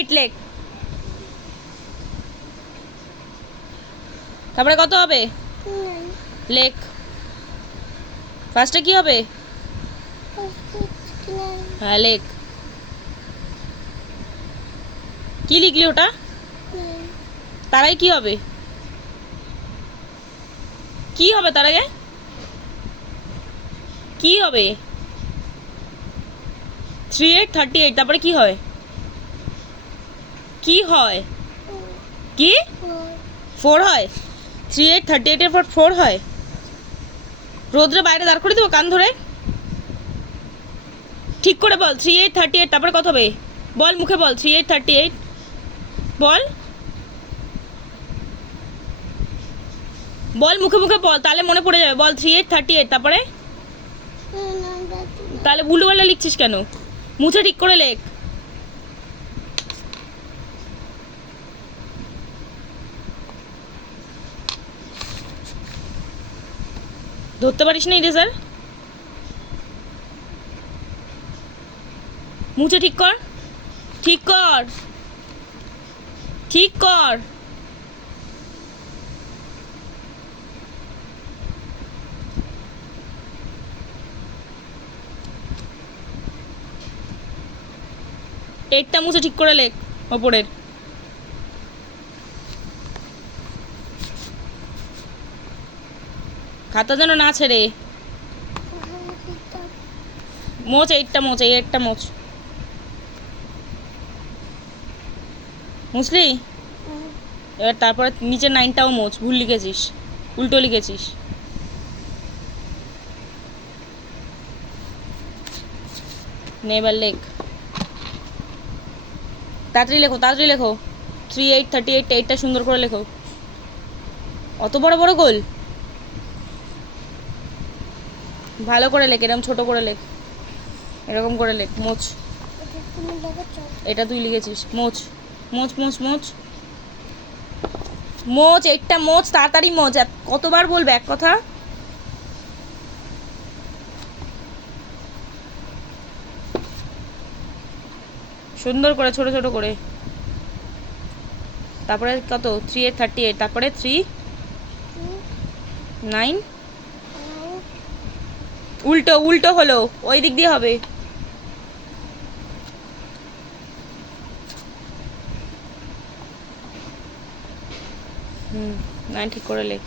8 লেখ। তারপরে কত হবে? লেখ। ফার্স্টে কি হবে? হ্যাঁ লেখ। কি লিখলি ওটা? তার আগে কি হবে? কি হবে তার আগে? কি হবে? 3 8 38 তারপরে কি হয়? কি হয়? কি 4 হয়? 3 8 38 এর পর 4 হয়? রোদ্রে বাইরে দাঁড় করে দেবো কান ধরে? ঠিক করে বল। 3 8 38 তারপরে কত হবে? বল, মুখে বল। 3 8 38 বল, বল, মুখে মুখে বল, তাহলে মনে পড়ে যাবে। বল 3 8 38 তারপরে। তাহলে ভুলভাল লিখছিস কেন? মুছে ঠিক করে লেখ। ধরতে পারিস না ইরেজার? মুছে ঠিক কর, ঠিক কর, ঠিক কর। টেটটা মুছে ঠিক করে লেখ ওপরের। খাতা যেন না ছেড়ে। মোচ, এইটটা মোচ, এই এইটটা মোচ। মুছলি? এবার তারপরে নিচের 9টাও মোচ। ভুল লিখেছিস, উল্টো লিখেছিস। নে এবার লেখ। তাড়াতাড়ি লেখো, তাড়াতাড়ি লেখো। 3 8 38 8টা সুন্দর করে লেখো। অত বড় বড় গোল? ভালো করে লেখ, এরকম ছোট করে লেখ, এরকম করে লেখ। মোচ, এটা তুই লিখেছিস। মোচ, মোচ, মোচ, মোচ, মোচ, এইটটা মোচ, তাড়াতাড়ি মোচ। কতবার বলবে এক কথা? সুন্দর করে ছোট ছোট করে। তারপরে কত? 3 8 38 তারপরে 3 9। উল্টো, উল্টো হলো, ওই দিক দিয়ে হবে। হুম, 9 ঠিক করে লেখ।